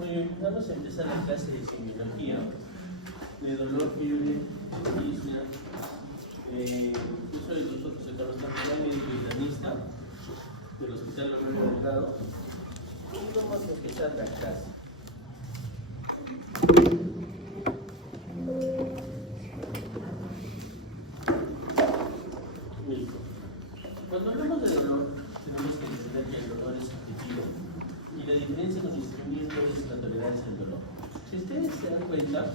Muy bien, vamos a empezar la clase de semiología, de dolor, fiebre, disnea. Yo soy el doctor José Carlos Campillán, médico internista del Hospital Lorenzo Delgado, y vamos a empezar la clase. Listo. Cuando hablamos de dolor, tenemos que entender que el dolor es subjetivo y la diferencia con el sufrimiento es la tolerancia al dolor. Si ustedes se dan cuenta,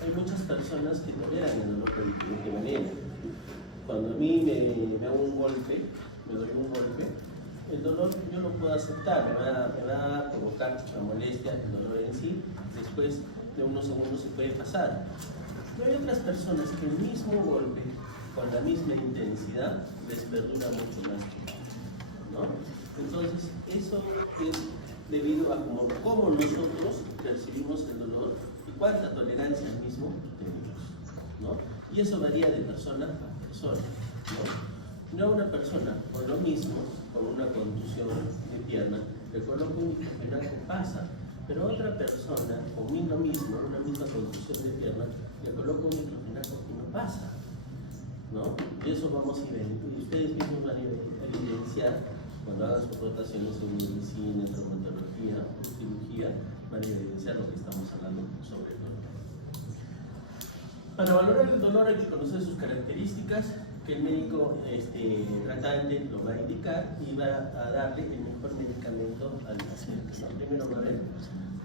hay muchas personas que toleran el dolor de diferente manera. Cuando a mí me da un golpe, me doy un golpe, el dolor yo lo puedo aceptar, me va a provocar una molestia, el dolor en sí, después de unos segundos se puede pasar. Pero hay otras personas que el mismo golpe, con la misma intensidad, les perdura mucho más tiempo, ¿no? Entonces, eso es debido a cómo nosotros percibimos el dolor y cuánta tolerancia al mismo tenemos, ¿no? Y eso varía de persona a persona, ¿no? No una persona con lo mismo, con una contusión de pierna, le coloco un diclofenaco, pasa, pero otra persona con lo mismo, una misma contusión de pierna, le coloco un diclofenaco y no pasa, ¿no? Y eso vamos a ir, y ustedes mismos van a evidenciar cuando hagan sus rotaciones en medicina, traumatología, cirugía, van a evidenciar lo que estamos hablando sobre el dolor. Para valorar el dolor hay que conocer sus características, que el médico tratante lo va a indicar y va a darle el mejor medicamento al paciente. Primero va a ver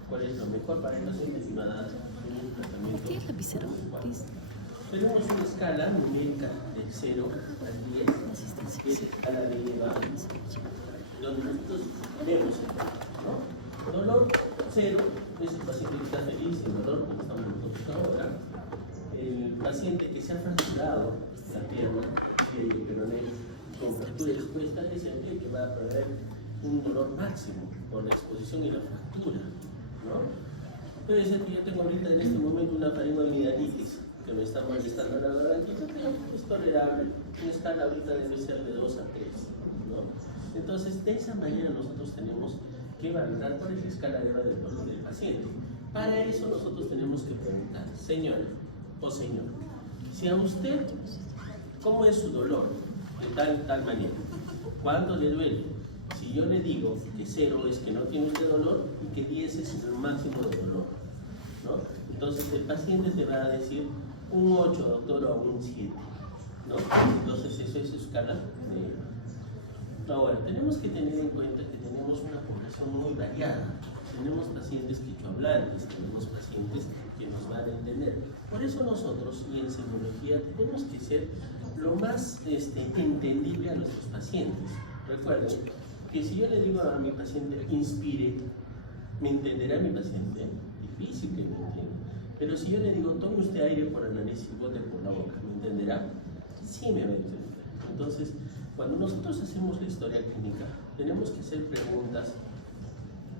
cuál es lo mejor para el paciente y va a dar un tratamiento. ¿Qué es la pizarra? Tenemos una escala numérica de 0 a 10, que es la escala de EVA, donde nosotros vemos el dolor, ¿no? Dolor 0 es el paciente que está feliz, el dolor como estamos nosotros ahora. El paciente que se ha fracturado la pierna y el peroné con fractura expuesta es el que va a perder un dolor máximo por la exposición y la fractura, ¿no? Puede ser que yo tengo ahorita en este momento una faringoamigdalitis que me está molestando la gargantita, pero es tolerable. Una escala ahorita debe ser de 2 a 3, ¿no? Entonces, de esa manera nosotros tenemos que valorar cuál es la escala de EVA del dolor del paciente. Para eso nosotros tenemos que preguntar, señora o señor, si a usted, ¿cómo es su dolor? De tal manera. ¿Cuándo le duele? Si yo le digo que 0 es que no tiene usted dolor y que 10 es el máximo de dolor, ¿no? Entonces el paciente te va a decir un 8, doctor, o un 7, ¿no? Entonces eso es su escala de... Ahora, tenemos que tener en cuenta que tenemos una población muy variada. Tenemos pacientes quichohablantes, tenemos pacientes que nos van a entender. Por eso nosotros, y en semiología, tenemos que ser lo más entendible a nuestros pacientes. Recuerden que si yo le digo a mi paciente, inspire, ¿me entenderá mi paciente? Difícil que me entienda. Pero si yo le digo, tome usted aire por la nariz y bote por la boca, ¿me entenderá? Sí me va a entender. Entonces, cuando nosotros hacemos la historia clínica, tenemos que hacer preguntas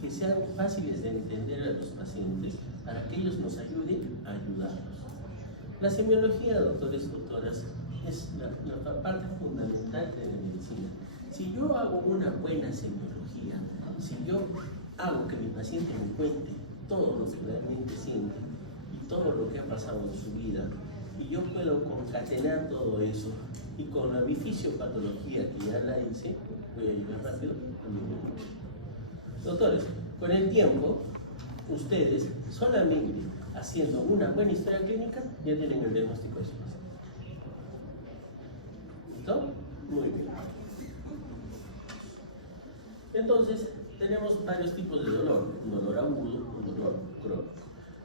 que sean fáciles de entender a los pacientes para que ellos nos ayuden a ayudarlos. La semiología, doctores y doctoras, es la parte fundamental de la medicina. Si yo hago una buena semiología, si yo hago que mi paciente me cuente todo lo que realmente siente y todo lo que ha pasado en su vida, y yo puedo concatenar todo eso, y con la bifisiopatología que ya la hice, voy a llegar rápido a mi médico. Doctores, con el tiempo, ustedes solamente haciendo una buena historia clínica ya tienen el diagnóstico de su paciente. ¿Listo? Muy bien. Entonces, tenemos varios tipos de dolor. Un dolor agudo, un dolor crónico.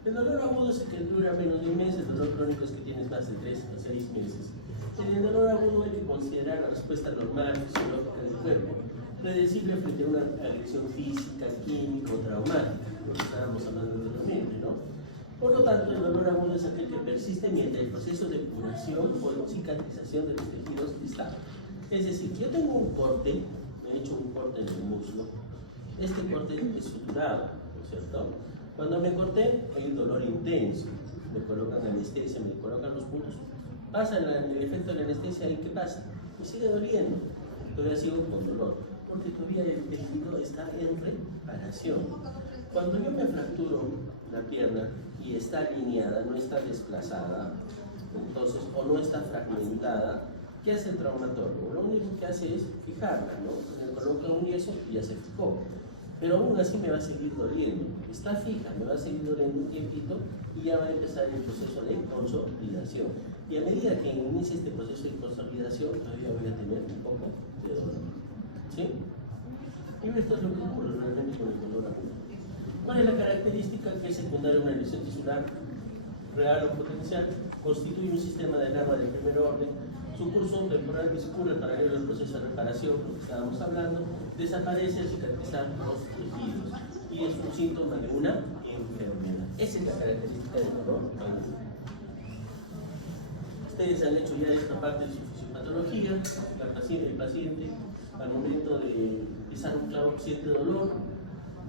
El dolor agudo es el que dura menos de un mes, el dolor crónico es que tienes más de 3 a 6 meses. En el dolor agudo hay que considerar la respuesta normal fisiológica del cuerpo, predecible frente a una agresión física, química o traumática, lo que estábamos hablando anteriormente, ¿no? Por lo tanto, el dolor agudo es aquel que persiste mientras el proceso de curación o cicatrización de los tejidos está. Es decir, yo tengo un corte, me he hecho un corte en el muslo, este corte es suturado, ¿no es cierto? Cuando me corté, hay un dolor intenso, me colocan anestesia, me colocan los puntos, pasa el efecto de la anestesia y ¿qué pasa? Me sigue doliendo, todavía sigo con dolor, porque todavía el tejido está en reparación. Cuando yo me fracturo la pierna y está alineada, no está desplazada, entonces, o no está fragmentada, ¿qué hace el traumatólogo? Lo único que hace es fijarla, ¿no? Le coloca un yeso y ya se fijó. Pero aún así me va a seguir doliendo. Está fija, me va a seguir doliendo un tiempito y ya va a empezar el proceso de consolidación. Y a medida que inicie este proceso de consolidación, todavía voy a tener un poco de dolor. ¿Sí? Y esto es lo que ocurre realmente con el dolor agudo. ¿Cuál es la característica? Que es secundaria a una lesión tisular real o potencial? Constituye un sistema de alarma de primer orden. Su curso temporal discurre paralelo al proceso de reparación, lo que estábamos hablando, desaparece al cicatrizar los tejidos y es un síntoma de una enfermedad. Esa es la característica del dolor agudo. Ustedes han hecho ya esta parte de su fisiopatología. El paciente, al momento de pisar un clavo, siente dolor,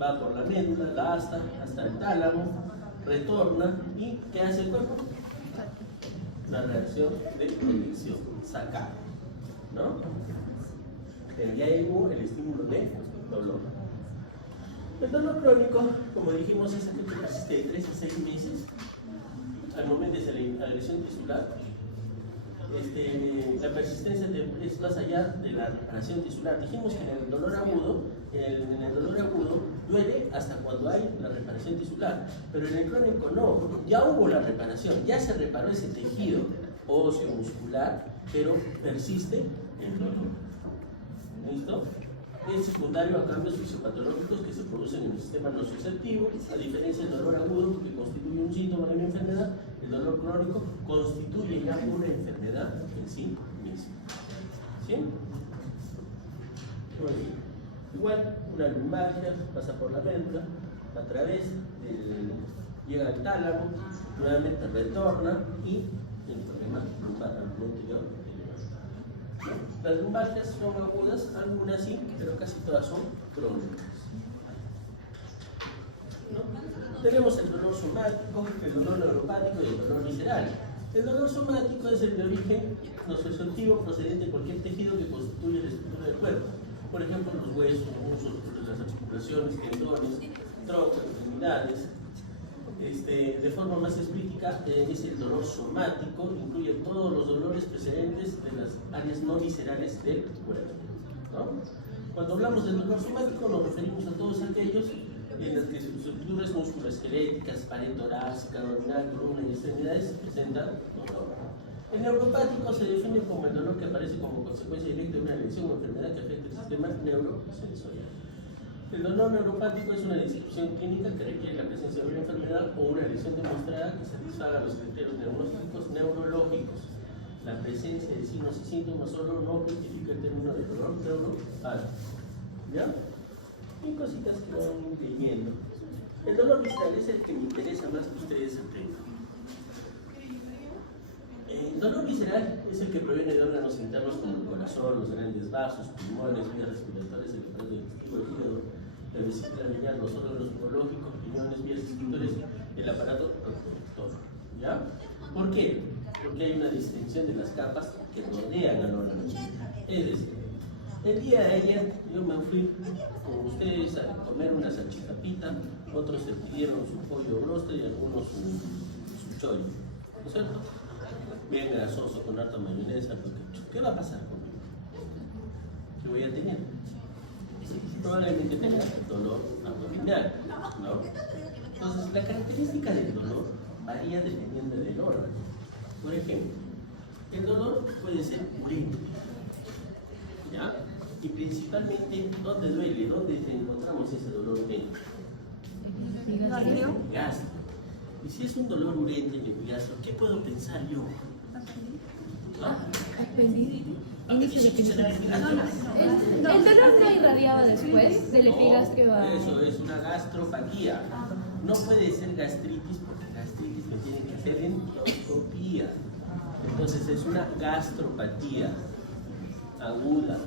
va por la médula, la hasta el tálamo, retorna y ¿qué hace el cuerpo? La reacción de protección, sacar, ¿no? Pero ya llegó el estímulo de dolor. El dolor crónico, como dijimos, es aquel que persiste de 3 a 6 meses al momento de la lesión tisular. La persistencia es más allá de la reparación tisular. Dijimos que en el dolor agudo, duele hasta cuando hay la reparación tisular, pero en el crónico no. Ya hubo la reparación, ya se reparó ese tejido óseo muscular, pero persiste el dolor. ¿Listo? Es secundario a cambios fisiopatológicos que se producen en el sistema nociceptivo, a diferencia del dolor agudo, que constituye un síntoma de una enfermedad. El dolor crónico constituye ya una enfermedad en sí misma. ¿Sí? Muy bien. Igual, una lumbalgia pasa por la médula, a través llega al tálamo, nuevamente retorna y el problema lumbar al anterior. Las lumbalgias son agudas, algunas sí, pero casi todas son crónicas. ¿No? Tenemos el dolor somático, el dolor neuropático y el dolor visceral. El dolor somático es el de origen nociceptivo procedente de cualquier tejido que constituye la estructura del cuerpo. Por ejemplo, los huesos, los músculos, las articulaciones, tendones, troncos, extremidades. De forma más explícita, es el dolor somático, incluye todos los dolores precedentes de las áreas no viscerales del cuerpo, ¿no? Cuando hablamos del dolor somático nos referimos a todos aquellos en los que sus estructuras musculoesqueléticas, pared torácica, abdominal, columna y extremidades presentan dolor. El neuropático se define como el dolor que aparece como consecuencia directa de una lesión o enfermedad que afecta el sistema neurosensorial. El dolor neuropático es una descripción clínica que requiere la presencia de una enfermedad o una lesión demostrada que satisfaga los criterios diagnósticos neurológicos. La presencia de signos y síntomas solo no justifica el término de dolor neuropático. ¿Ya? Y cositas que van viendo. El dolor visceral es el que me interesa más que ustedes aprendan. El dolor visceral es el que proviene de órganos internos como el corazón, los grandes vasos, pulmones, vías respiratorias, el aparato digestivo, el hígado, la vesícula biliar, los órganos neurológicos, riñones, vías excretores, el aparato reproductor. ¿Ya? ¿Por qué? Porque hay una distinción de las capas que rodean al órgano. Es decir, el día de ayer yo me fui con ustedes a comer una salchipapita, otros se pidieron su pollo broster y algunos su chollo, ¿no es cierto? Bien grasoso, con harta mayonesa. ¿Qué va a pasar conmigo? ¿Qué voy a tener? Probablemente tenga dolor abdominal, ¿no? Entonces, la característica del dolor varía dependiendo del órgano. Por ejemplo, el dolor puede ser urente, ¿ya? Y principalmente, ¿dónde duele? ¿Dónde encontramos ese dolor urente? En el gástrico. Y si es un dolor urente en el gástrico, ¿qué puedo pensar yo? El dolor no irradiaba después del epigastrio a... Eso es una gastropatía. No puede ser gastritis porque gastritis me tiene que hacer endoscopía. Entonces es una gastropatía aguda.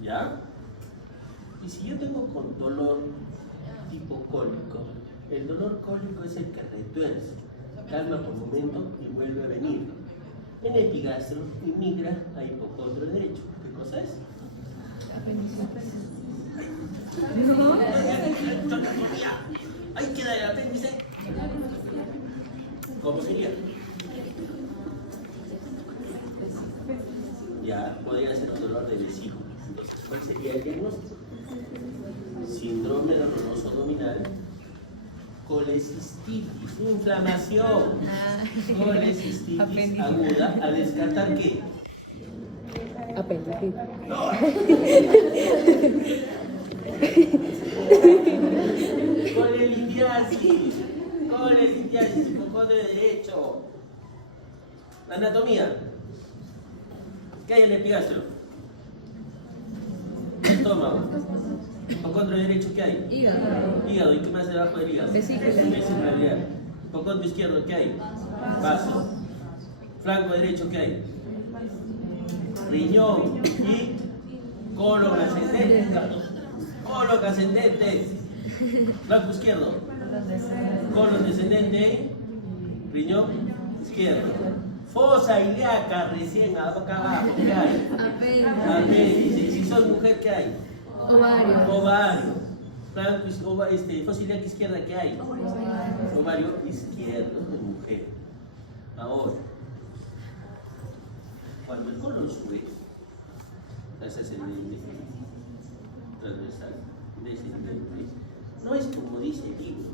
¿Ya? Y si yo tengo con dolor tipo cólico, el dolor cólico es el que retuerce, calma por momento y vuelve a venir. En epigastro y migra a hipocondrio derecho. ¿Qué cosa es? Ahí queda el apéndice. ¿Cómo sería? Ya podría ser un dolor de vesícula. Entonces, ¿cuál sería el diagnóstico? Síndrome doloroso abdominal, colecistitis, inflamación, colecistitis aguda, a descartar ¿qué? Apéndice. No. Colelitiasis, hipocondrio derecho. Anatomía. ¿Qué hay en el epigastro? Estómago. Hipocondrio derecho, ¿qué hay? Hígado. ¿Y qué más debajo del hígado? Vesícula. Hipocondrio izquierdo, ¿qué hay? Vaso. Flanco derecho, ¿qué hay? Riñón y colon ascendente. Colon ascendente. Flanco izquierdo. Colon descendente. Riñón izquierdo. Fosa ilíaca recién acá abajo, ¿qué hay? Apéndice. Si son mujer, ¿qué hay? Ovario. Flanco, fosa ilíaca izquierda, ¿qué hay? Ovario izquierdo de mujer. Ahora, cuando el colon sube, es ascendente, transversal, descendente, no es como dice el libro,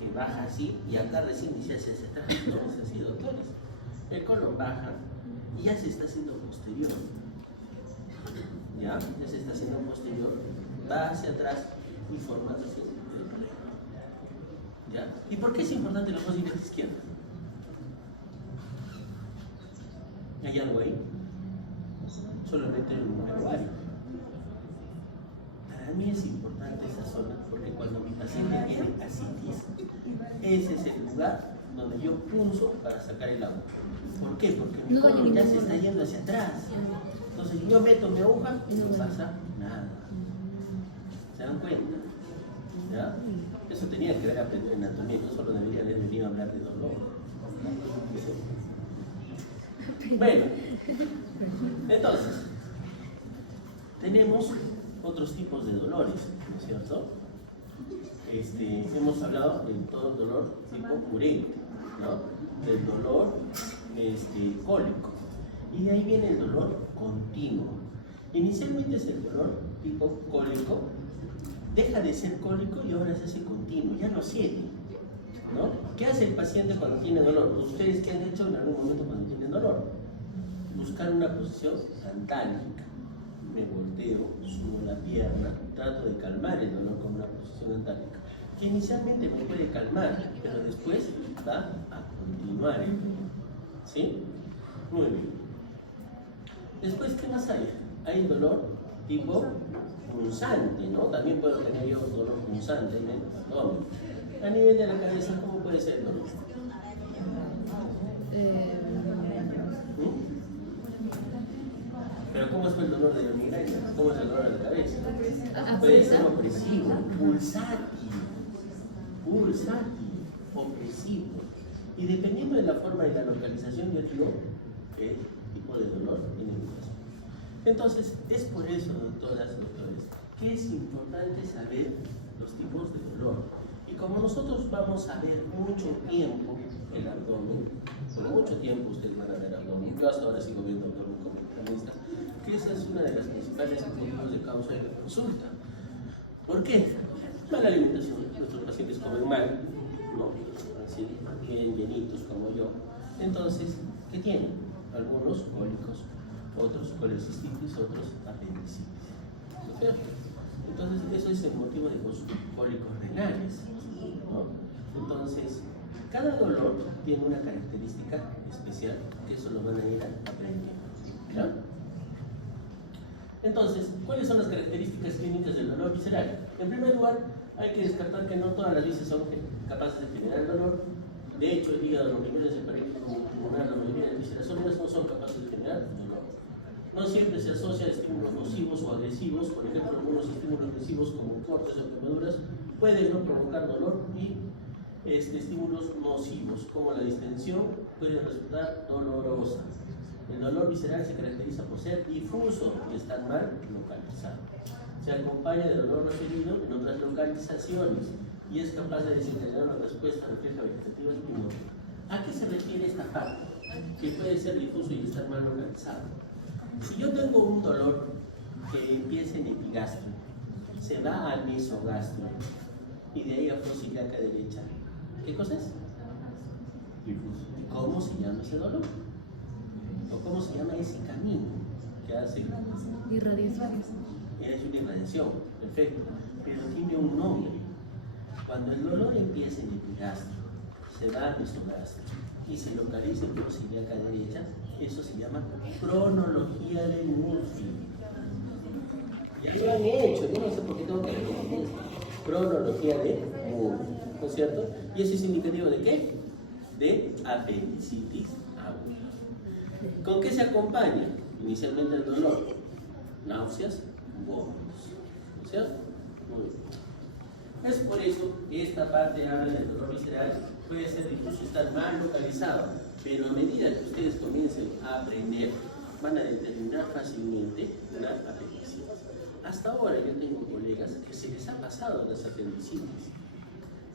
que baja así y acá recién dice hacia atrás. No es así, doctores. El colon baja y ya se está haciendo posterior. Ya se está haciendo posterior, va hacia atrás y forma así. ¿Ya? ¿Y por qué es importante la fosa ilíaca izquierda? ¿Hay algo ahí? Solamente un ovario. Para mí es importante esa zona porque cuando mi paciente tiene ascitis, ese es el lugar donde yo punzo para sacar el agua. ¿Por qué? Porque mi colon ya se está yendo hacia atrás. Entonces yo meto mi aguja y no pasa nada. ¿Se dan cuenta? ¿Ya? Eso tenía que haber aprendido en anatomía, no solo debería haber venido a hablar de dolor. Bueno, entonces, tenemos otros tipos de dolores, ¿no es cierto? Hemos hablado de todo el dolor tipo urente, ¿no? Del dolor cólico. Y de ahí viene el dolor continuo. Inicialmente es el dolor tipo cólico, deja de ser cólico y ahora se hace continuo, ya no siente, ¿no? ¿Qué hace el paciente cuando tiene dolor? ¿Ustedes qué han hecho en algún momento cuando tienen dolor? Buscar una posición antálgica. Me volteo, subo la pierna, trato de calmar el dolor con una posición antálgica, que inicialmente me puede calmar, pero después va a continuar el dolor. ¿Sí? Muy bien. Después, ¿qué más hay? Hay dolor tipo punzante, ¿no? También puedo tener yo dolor punzante en el abdomen. A nivel de la cabeza, ¿cómo puede ser el dolor? Pero ¿cómo es el dolor de la migraña? ¿Cómo es el dolor de la cabeza? Puede ser opresivo, pulsátil, opresivo. Y dependiendo de la forma y la localización, yo digo el tipo de dolor en el corazón. Entonces, es por eso, doctoras y doctores, que es importante saber los tipos de dolor. Y como nosotros vamos a ver mucho tiempo el abdomen, por mucho tiempo ustedes van a ver abdomen, yo hasta ahora sigo viendo abdomen como internista, que esa es una de las principales motivos de causa de la consulta. ¿Por qué? Mala alimentación. Nuestros pacientes comen mal, ¿no? Así, bien llenitos como yo. Entonces, ¿qué tienen? Algunos cólicos, otros colecistitis, otros apendicitis. ¿Cierto? Entonces, eso es el motivo de los cólicos renales, ¿no? Entonces, cada dolor tiene una característica especial que eso lo van a ir aprendiendo. ¿Ya? Entonces, ¿cuáles son las características clínicas del dolor visceral? En primer lugar, hay que descartar que no todas las vísceras son capaces de generar dolor. De hecho, el hígado, los niveles de parénquima pulmonar, la mayoría de vísceras sólidas no son capaces de generar dolor. No siempre se asocia a estímulos nocivos o agresivos. Por ejemplo, algunos estímulos agresivos como cortes o quemaduras pueden no provocar dolor y estímulos nocivos como la distensión puede resultar dolorosa. El dolor visceral se caracteriza por ser difuso y estar mal localizado. se acompaña del dolor referido en otras localizaciones y es capaz de desencadenar una respuesta refleja vegetativa espinosa. ¿A qué se refiere esta parte? Que puede ser difuso y estar mal localizado. Si yo tengo un dolor que empieza en epigastrio, se va al mesogastrio y de ahí a fosiliaca derecha, ¿qué cosa es? Difuso. ¿Cómo se llama ese dolor? ¿O cómo se llama ese camino que hace? Irradiación. Es una irradiación, perfecto, pero tiene un nombre. Cuando el dolor empieza en epigastrio, se va al mesogastrio y se localiza en fosiliaca derecha, eso se llama cronología de Murphy. Ya lo han hecho, yo no sé por qué tengo que repetir esto. Cronología de Murphy, ¿no es cierto? ¿Y eso es indicativo de qué? De apendicitis aguda. ¿Con qué se acompaña? Inicialmente el dolor, náuseas, vómitos, ¿no es cierto? Muy bien. Es por eso que esta parte habla del dolor visceral, puede ser difuso, estar mal localizado, pero a medida que ustedes comiencen a aprender, van a determinar fácilmente una apendicitis. Hasta ahora yo tengo colegas que se les ha pasado las apendicitis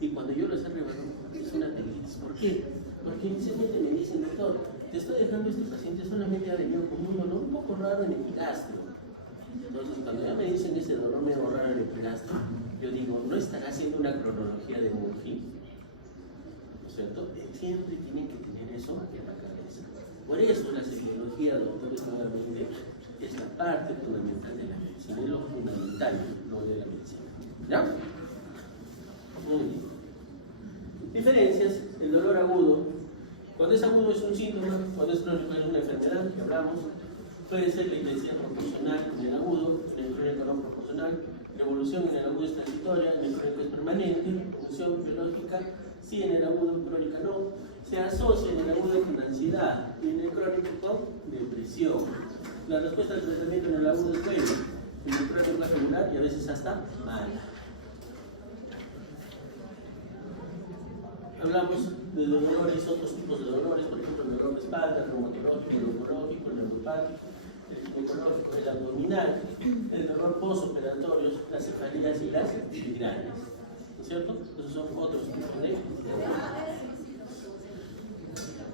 y cuando yo los he revelado es una apendicitis. ¿Por qué? Porque inicialmente me dicen, doctor, te estoy dejando este paciente solamente ha venido con un dolor un poco raro en el epigastrio. Entonces cuando ya me dicen ese dolor medio raro en el epigastrio, yo digo, ¿no estará haciendo una cronología de Murphy? ¿No es cierto? Siempre tienen que tener eso en la cabeza. Por eso la semiología, doctores, nuevamente, es la parte fundamental de la medicina, es lo fundamental, no de la medicina. ¿Ya? Muy bien. Diferencias, el dolor agudo. Cuando es agudo es un síntoma, cuando es crónico es una enfermedad que hablamos. Puede ser la intensidad proporcional en el agudo, en el crónico no proporcional. La evolución en el agudo es transitoria, en el crónico es permanente. Función biológica, sí, en el agudo, en crónica no. Se asocia en el agudo con ansiedad y en el crónico con depresión. La respuesta al tratamiento en el agudo es buena, en el crónico es regular y a veces hasta mala. Hablamos de dolores, otros tipos de dolores, por ejemplo, el dolor de espalda, el reumatológico, el oncológico, el neuropático, el ginecológico, el abdominal, el dolor postoperatorio, las cefalías y las migrañas. ¿No es cierto? Esos son otros tipos de dolores.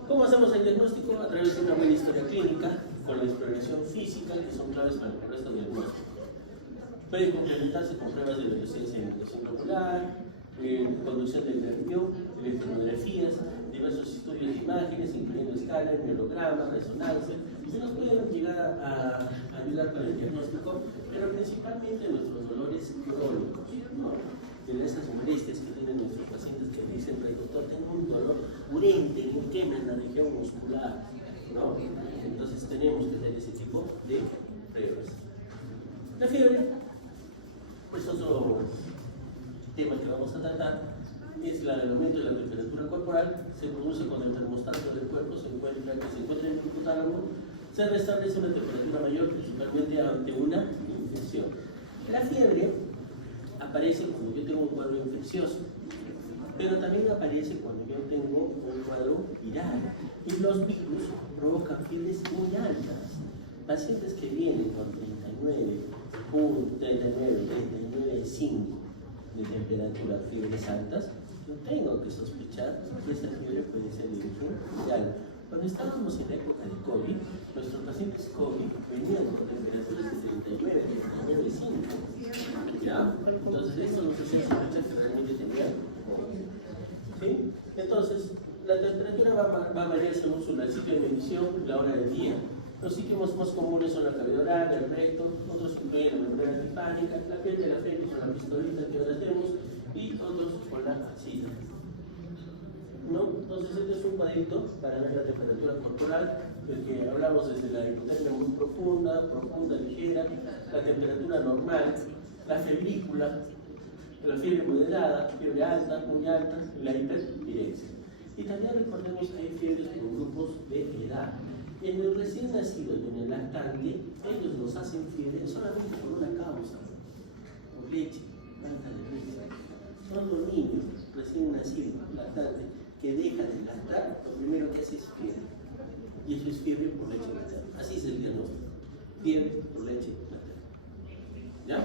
¿Cómo hacemos el diagnóstico? A través de una buena historia clínica, con la exploración física, que son claves para el correcto diagnóstico. Pueden complementarse con pruebas de velocidad en inyección ocular, conducción del nervio, electronografías, diversos estudios de imágenes, incluyendo escáner, neurograma, resonancia, que nos pueden llegar a ayudar para el diagnóstico, pero principalmente nuestros dolores crónicos, ¿no? De esas molestias que tienen nuestros pacientes que dicen, doctor, tengo un dolor urente, un quema en la región muscular, ¿no? Entonces tenemos que hacer ese tipo de pruebas. La fiebre, pues otro tema que vamos a tratar es el aumento de la temperatura corporal. Se produce cuando el termostato del cuerpo se encuentra en el hipotálamo. Se restablece una temperatura mayor, principalmente ante una infección. La fiebre aparece cuando yo tengo un cuadro infeccioso, pero también aparece cuando yo tengo un cuadro viral. Y los virus provocan fiebres muy altas. Pacientes que vienen con 39,5 de temperatura, fiebres altas, yo tengo que sospechar que esa fiebre puede ser de origen viral. Cuando estábamos en la época de COVID, nuestros pacientes COVID venían con temperaturas de 39, 39,5. ¿Ya? Entonces, eso nos hace sospechar que realmente tenían COVID. ¿Sí? Entonces, la temperatura va a variar según su sitio de medición, la hora del día. Los síntomas más comunes son la cavidad oral, el recto, otros incluyen la membrana timpánica, la piel de la frente con la pistolita que ahora tenemos y otros con la axila. ¿No? Entonces este es un cuadrito para ver la temperatura corporal, del que hablamos desde la hipotermia muy profunda, ligera, la temperatura normal, la febrícula, la fiebre moderada, fiebre alta, muy alta, y la hiperpiresia. Y también recordemos que hay fiebres por grupos de edad. En el recién nacido y en el lactante, ellos nos hacen fiebre solamente por una causa, por leche, falta de leche. Son los niños recién nacidos, lactantes, que dejan de lactar, lo primero que hace es fiebre. Y eso es fiebre por leche materna. Así es el diagnóstico. Fiebre por leche materna. ¿Ya?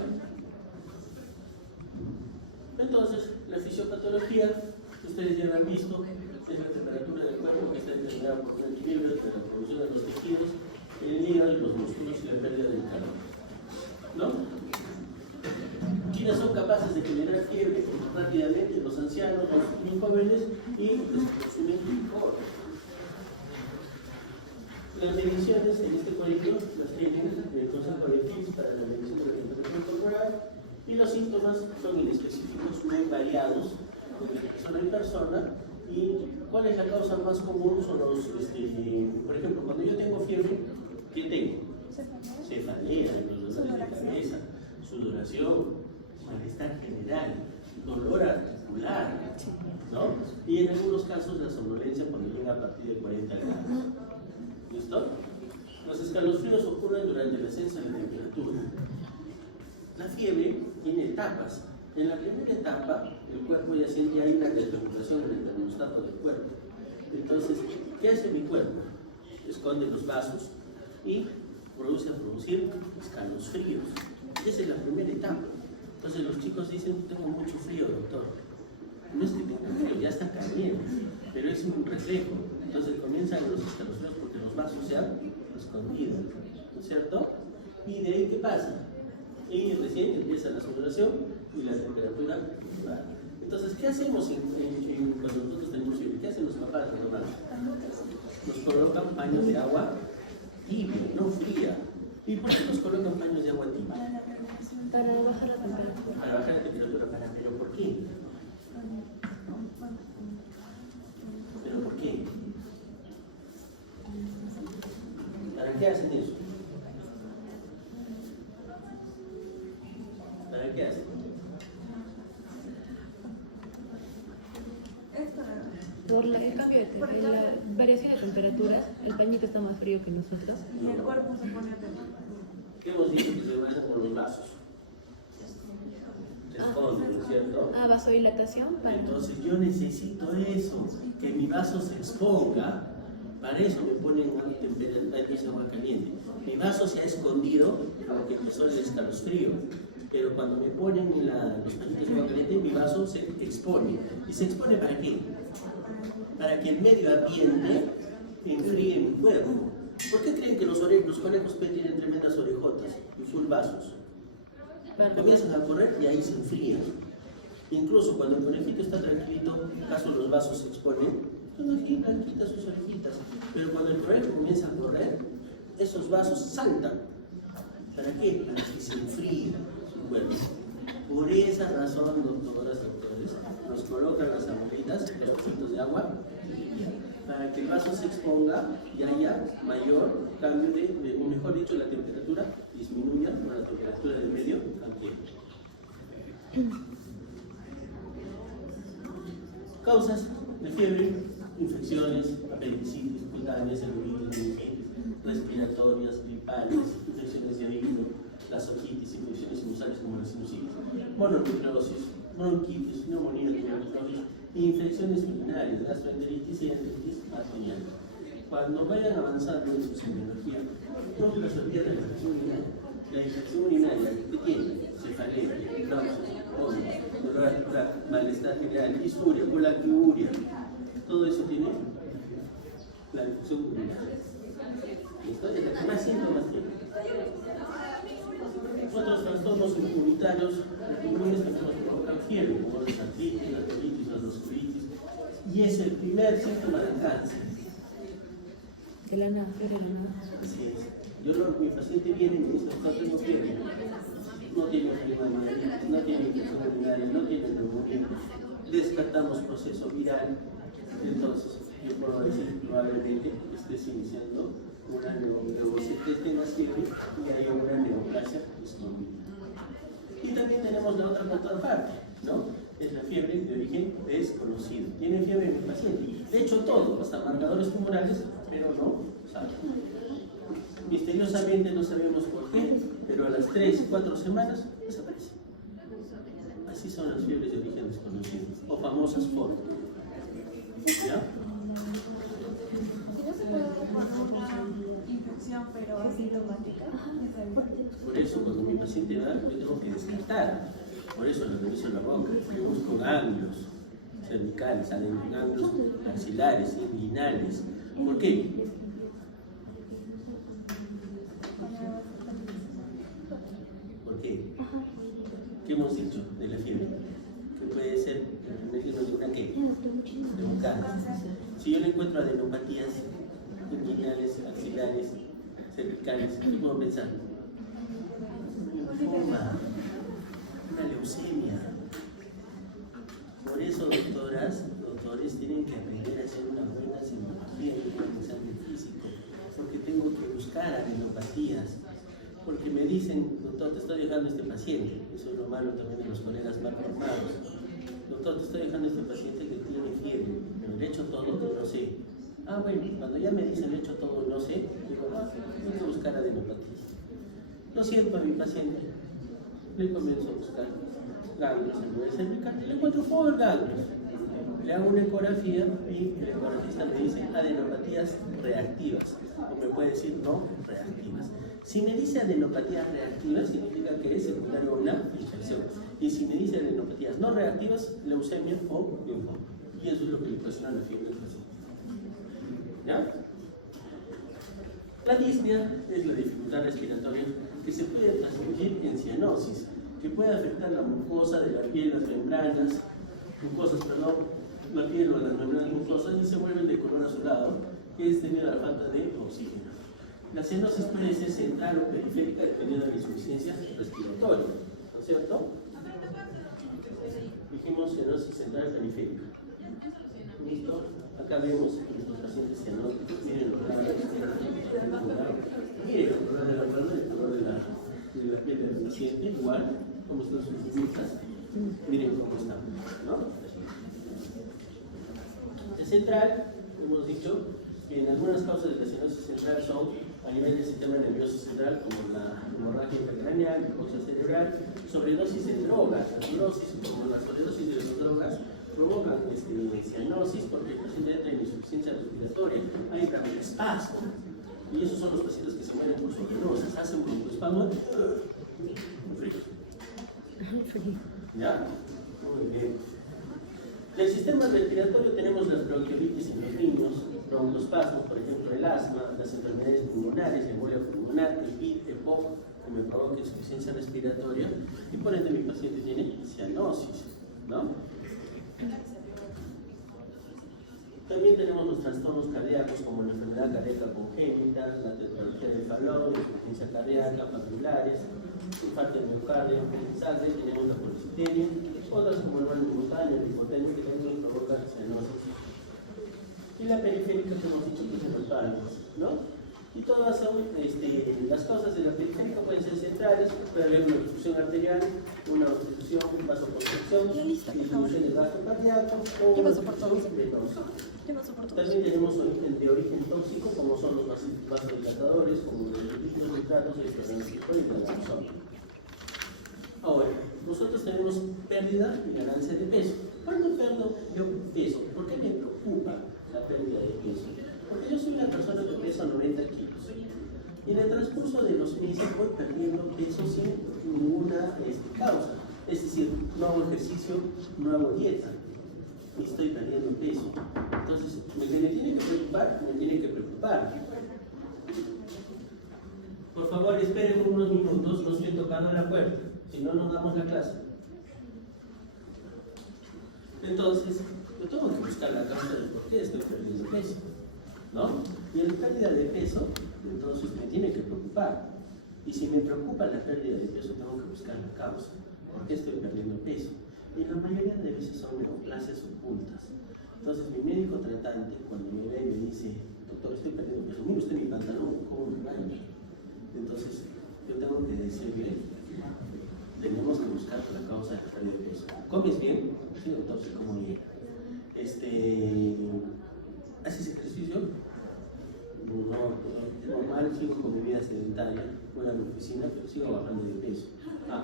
sintomatología, ustedes ya lo han visto, es la temperatura del cuerpo que está determinada por un equilibrio entre la producción de los tejidos, el hígado y los músculos y la pérdida del calor. ¿No? ¿Quiénes son capaces de generar fiebre rápidamente? Los ancianos, los jóvenes y los que consumen licor. Las mediciones en este colegio las tienen el Consejo de FIPS para la medición de la temperatura corporal y los síntomas son inespecíficos, muy variados de persona en persona. ¿Y cuál es la causa más común? Son los, por ejemplo, cuando yo tengo fiebre, ¿qué tengo? Cefalea, los dolores de cabeza, sudoración, malestar general, dolor articular, ¿no? Y en algunos casos la somnolencia cuando llega a partir de 40 grados. ¿Listo? Los escalofríos ocurren durante el ascenso de la temperatura. La fiebre tiene etapas. En la primera etapa, el cuerpo ya siente ahí una desregulación en el termostato del cuerpo. Entonces, ¿qué hace mi cuerpo? Esconde los vasos y produce a producir escalofríos. Esa es la primera etapa. Entonces los chicos dicen, tengo mucho frío, doctor. No es que tenga frío, ya está caliente, pero es un reflejo. Entonces comienzan los escalofríos porque los vasos se han escondido, ¿no es cierto? Y de ahí, ¿qué pasa? Y recién empieza la sudoración y la temperatura baja. Entonces, ¿qué hacemos cuando nosotros tenemos fiebre? ¿Qué hacen los papás, los mamás? Nos colocan paños de agua tibia, no fría. ¿Y por qué nos colocan paños de agua tibia? Para bajar la temperatura. Para bajar la temperatura, ¿pero por qué? ¿Pero por qué? ¿Para qué hacen eso? ¿Para qué hacen? Por el cambio de la variación de temperaturas, el pañito está más frío que nosotros. Y el cuerpo se pone a temblar. ¿Qué hemos dicho que se bajan con los vasos? Se esconden, ¿no es cierto? Vasodilatación. Entonces yo necesito eso, que mi vaso se exponga. Para eso me ponen agua caliente. Mi vaso se ha escondido porque empezó el escalofrío. Pero cuando me ponen los pañitos de agua caliente, mi vaso se expone. ¿Y se expone para qué? Para que el medio ambiente enfríe mi cuerpo. ¿Por qué creen que los conejos P tienen tremendas orejotas y full vasos? Comienzan a correr y ahí se enfrían. Incluso cuando el conejito está tranquilito, acaso los vasos se exponen, son aquí blanquitas sus orejitas. Pero cuando el conejo comienza a correr, esos vasos saltan. ¿Para qué? Para que se enfríe su cuerpo. Por esa razón, doctoras, doctores, nos colocan las abuelitas, los poquitos de agua, para que el vaso se exponga y haya mayor cambio o mejor dicho, la temperatura disminuya, o la temperatura del medio cambie. Causas de fiebre, infecciones, apendicitis, cutáneas, celulitis, meningitis, respiratorias, gripales, infecciones de oído, las otitis, infecciones sinusales como la sinusitis, mononucleosis, bronquitis, neumonía, tuberculosis, infecciones urinarias, gastroenteritis y enteritis matoniana. Cuando vayan avanzando en su semiología, nunca se olviden de la infección urinaria. La infección urinaria que tiene cefalea, náuseas, dolor articular, malestar general, disuria, colaquiuria, todo eso tiene la infección urinaria. ¿Listo? Es la que más síntomas tiene. Otros trastornos inmunitarios comunes que nos provocan fiebre, como la artritis, la colitis, la vasculitis, y es el primer síntoma del cáncer. De la nada, fiebre de la nada. Así es. Mi paciente viene y me dice, doctor, tengo fiebre. No tiene neumonía, no tiene infección urinaria, no tiene neumonía. Descartamos proceso viral. Entonces, yo puedo decir probablemente que estés iniciando una neoplasia, tengas fiebre y hay una neoplasia escondida. Y también tenemos la otra contraparte, ¿no? Es la fiebre de origen desconocido. Tiene fiebre en el paciente. De hecho, todo, hasta marcadores tumorales, pero no sabe. Misteriosamente no sabemos por qué, pero a las 3-4 semanas desaparece. Así son las fiebres de origen desconocido, o famosas FOD. ¿Ya? ¿No se puede dar con una infección pero asintomática? Por eso, cuando mi paciente va, yo tengo que descartar. Por eso le reviso la boca, le busco ganglios, cervicales, ganglios axilares, inguinales. ¿Por qué? ¿Por qué? ¿Qué hemos dicho de la fiebre? Que puede ser el signo de una ¿qué? De un cáncer. Si yo le encuentro adenopatías inguinales, axilares, cervicales, ¿qué puedo pensar? Linfoma, una leucemia. Por eso, doctores, tienen que aprender a hacer una buena simulogía de un examen físico, porque tengo que buscar adenopatías. Porque me dicen, doctor, te estoy dejando este paciente. Eso es lo malo también de los colegas mal formados. Doctor, te estoy dejando este paciente que tiene fiebre, pero le he hecho todo que no sé. Ah, bueno, cuando ya me dicen le he hecho todo no sé, digo, tengo que buscar adenopatías. Lo siento a mi paciente, le comienzo a buscar ganglios a nivel cervical y le encuentro por ganglios. Le hago una ecografía y el ecografista me dice adenopatías reactivas, o me puede decir no reactivas. Si me dice adenopatías reactivas, significa que es secundario a una infección. Y si me dice adenopatías no reactivas, leucemia o linfoma. Y eso es lo que le ocasiona la fiebre del paciente. ¿Ya? La disnea es la dificultad respiratoria que se puede transmitir en cianosis, que puede afectar la mucosa de la piel, las membranas, la piel o las membranas mucosas y se vuelven de color azulado, que es debido a la falta de oxígeno. La cianosis puede ser central o periférica dependiendo de la insuficiencia respiratoria, ¿no es cierto? Dijimos cianosis central o periférica. ¿Listo? Acá vemos nuestros pacientes cianóticos. Miren los labios. Miren el color de la pierna, el color de la piel del paciente, igual, como están sus vistas. Miren cómo están, ¿no? El central, hemos dicho, que en algunas causas de la cianosis central son a nivel del sistema nervioso central, como la hemorragia intracraneal, hipoxia cerebral, sobredosis de drogas, la cirrosis, como la sobredosis de las drogas, provocan cianosis porque el paciente entra en insuficiencia respiratoria, hay broncoespasmo, y esos son los pacientes que se mueren por sobredosis, hacen broncoespasmo, frío. ¿Ya? Muy bien. Del sistema respiratorio tenemos las bronquiolitis en los niños, broncoespasmos, por ejemplo el asma, las enfermedades pulmonares, la embolia pulmonar, el PID, el POC, que me provoca insuficiencia respiratoria, y por ende mi paciente tiene cianosis, ¿no? También tenemos los trastornos cardíacos como la enfermedad cardíaca congénita, la tetralogía del Fallot, la insuficiencia cardíaca, papulares, infarto de miocardio, sangre, tenemos la policitemia, otras como el mal simultáneo, el hipotermia, que también provoca cianosis. Y la periférica que hemos dicho que es el pálpitos, ¿no? Y todas son, las causas de la periférica pueden ser centrales, puede haber una obstrucción arterial, una obstrucción vasoconstricción, disminución del gasto cardíaco o una obstrucción venosa. También tenemos de origen tóxico, como son los vasodilatadores, como los nitratos, el estronacicol y la danazol. Ahora, nosotros tenemos pérdida y ganancia de peso. ¿Cuándo pierdo yo peso? ¿Por qué me preocupa la pérdida de peso? Porque yo soy una persona que pesa 90 kilos. Y en el transcurso de los meses voy perdiendo peso sin ninguna causa. Es decir, no hago ejercicio, no hago dieta. Y estoy perdiendo peso. Entonces, ¿me tiene que preocupar? Me tiene que preocupar. Por favor, esperen por unos minutos, no estoy tocando la puerta. Si no, nos damos la clase. Entonces, yo tengo que buscar la causa de por qué estoy perdiendo peso, ¿no? Y en pérdida de peso, entonces me tiene que preocupar. Y si me preocupa la pérdida de peso, tengo que buscar la causa. ¿Por qué estoy perdiendo peso? Y la mayoría de veces son neoplasias ocultas. Entonces, mi médico tratante, cuando me ve, me dice, doctor, estoy perdiendo peso. Mire usted mi pantalón, ¿cómo me rayo? Entonces, yo tengo que decirle, tenemos que buscar la causa de la pérdida de peso. ¿Comes bien? Sí, doctor, sí, como bien. ¿Haces ejercicio? No, normal, sigo con mi vida sedentaria, voy a la oficina, pero sigo bajando de peso.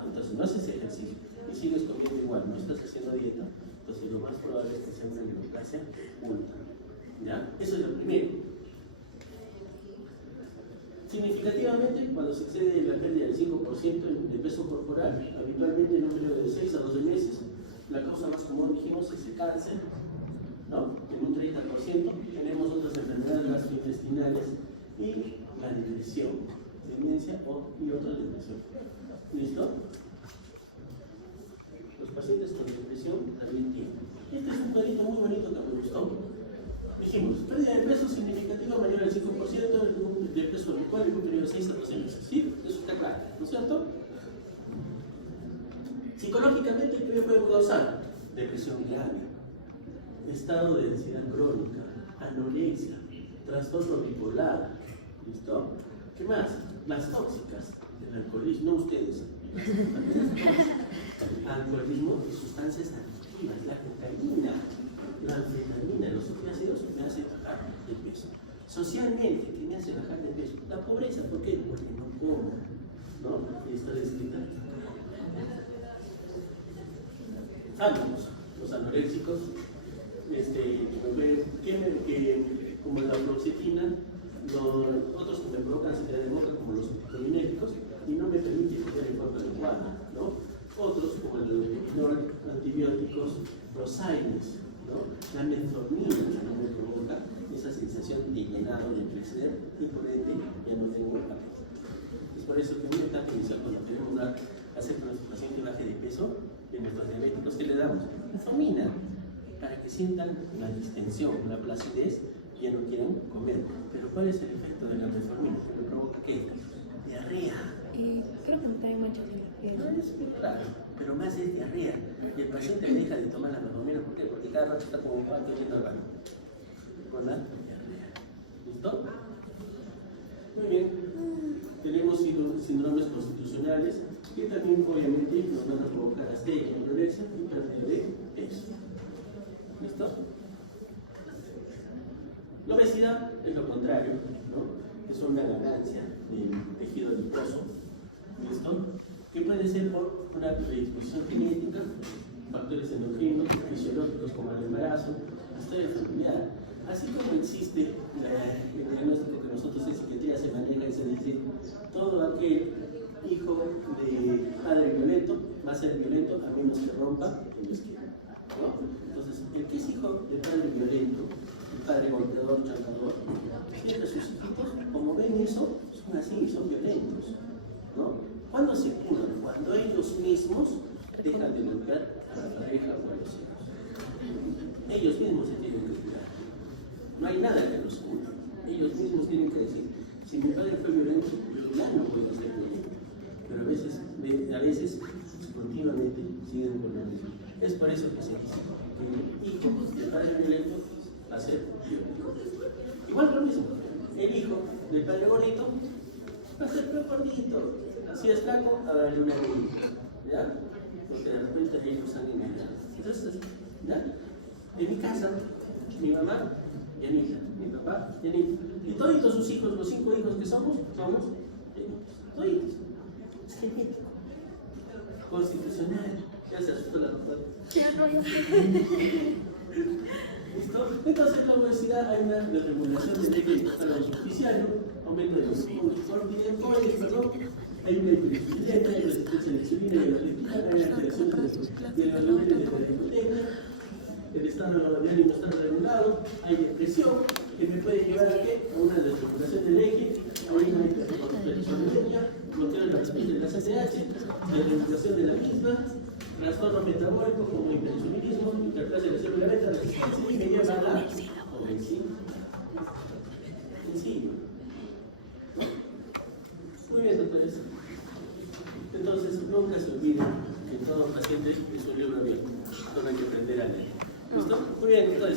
Entonces no haces ejercicio y sigues comiendo igual, no estás haciendo dieta, entonces lo más probable es que sea una neoplasia oculta. ¿Ya? Eso es lo primero. Significativamente, cuando se excede la pérdida del 5% de peso corporal, habitualmente en un periodo de 6 a 12 meses, la causa más común, dijimos, es el cáncer, ¿no? En un 30%. Tenemos otras enfermedades gastrointestinales y la depresión, demencia y otra depresión. ¿Listo? Los pacientes con depresión también tienen. Este es un cuadrito muy bonito que me gustó. Dijimos, pérdida de peso significativa mayor al 5% del peso habitual en un periodo de 6 a 12 meses. ¿Sí? Eso está claro, ¿no es cierto? Psicológicamente, ¿qué podemos causar? Depresión grave, estado de ansiedad crónica, anorexia, trastorno bipolar. ¿Listo? ¿Qué más? Las tóxicas, el alcoholismo, no ustedes. Alcoholismo y sustancias adictivas, la cocaína, la anfetamina, los opiáceos me hacen bajar de peso. Socialmente, ¿qué me hace bajar de peso? La pobreza, ¿por qué? Porque no como, ¿no? Y está descrita. Sanos, los anoréxicos, como la fluoxetina, otros que me provocan ansiedad de boca, como los colinérgicos, y no me permiten comer en forma adecuada, ¿no? Otros, como los antibióticos, prosaines, ¿no? La metformina también me provoca esa sensación de llenado, de crecer, y por ende ya no tengo apetito. Es por eso que en una etapa inicial, cuando queremos hacer que nuestro paciente baje de peso, de nuestros diabéticos, ¿qué le damos? Metformina, para que sientan la distensión, la placidez, y ya no quieran comer. Pero ¿cuál es el efecto de la metformina? Que me provoca ¿qué? Diarrea. Creo que no trae manchas en la piel. No es muy raro, pero más es diarrea. Y el paciente deja de tomar la metformina, ¿por qué? Porque cada rato está como un pato yendo al baño. Con la diarrea. ¿Listo? Muy bien. Tenemos síndromes constitucionales que también obviamente nos van a provocar astenia, anorexia y pérdida de peso. ¿Listo? La obesidad es lo contrario, ¿no? Es una ganancia de tejido adiposo. ¿Listo? Que puede ser por una predisposición genética, factores endocrinos, fisiológicos como el embarazo, historia familiar. Así como existe el diagnóstico que nosotros en psiquiatría se maneja y se dice, todo aquel hijo de padre violento va a ser violento a menos que rompa el esquema, ¿no? Entonces, el que es hijo de padre violento, el padre golpeador, chancador, siempre sus hijos, como ven eso, son así, son violentos, ¿no? ¿Cuándo se curan? Cuando ellos mismos dejan de golpear a la pareja o a los hijos. Ellos mismos se tienen que curar. No hay nada que los cure. Ellos mismos tienen que decir, si mi padre fue violento, yo ya no puedo ser violento. Pero a veces continuamente siguen con lo mismo. Es por eso que se dice que el hijo del padre violento va a ser violento. Igual lo mismo, el hijo del padre bonito va a ser muy gordito. Si es flaco, a darle una gordita, ¿ya? Porque de repente hay ellos salen allá. Entonces, ¿ya? En mi casa, mi mamá, llenita, mi papá, llenita. Y todos sus hijos, los 5 hijos que somos llenitos. Toditos. Es genético. Constitucional. Ya se asustó la doctora. ¿Listo? Entonces, la obesidad hay una desregulación del eje para los oficiales, aumento de los corticoides, perdón. Hay una hipersensibilidad, hay resistencia a la insulina y a la leptina, hay una alteración de los niveles de hipotermia, el estado de ánimo está regulado, hay depresión, que me puede llevar a qué? A una desregulación del eje, a una hipersensibilidad, bloqueo de la respuesta de la CCH, desregulación de la misma, trastorno metabólico como hiperinsulinismo, interplasia de la célula beta, resistencia y me lleva a la obesidad. Sencillo. Muy bien, doctores. Entonces, nunca se olviden que todo paciente es un libro abierto. Solo hay que aprender a leer. ¿Listo? Muy bien, entonces.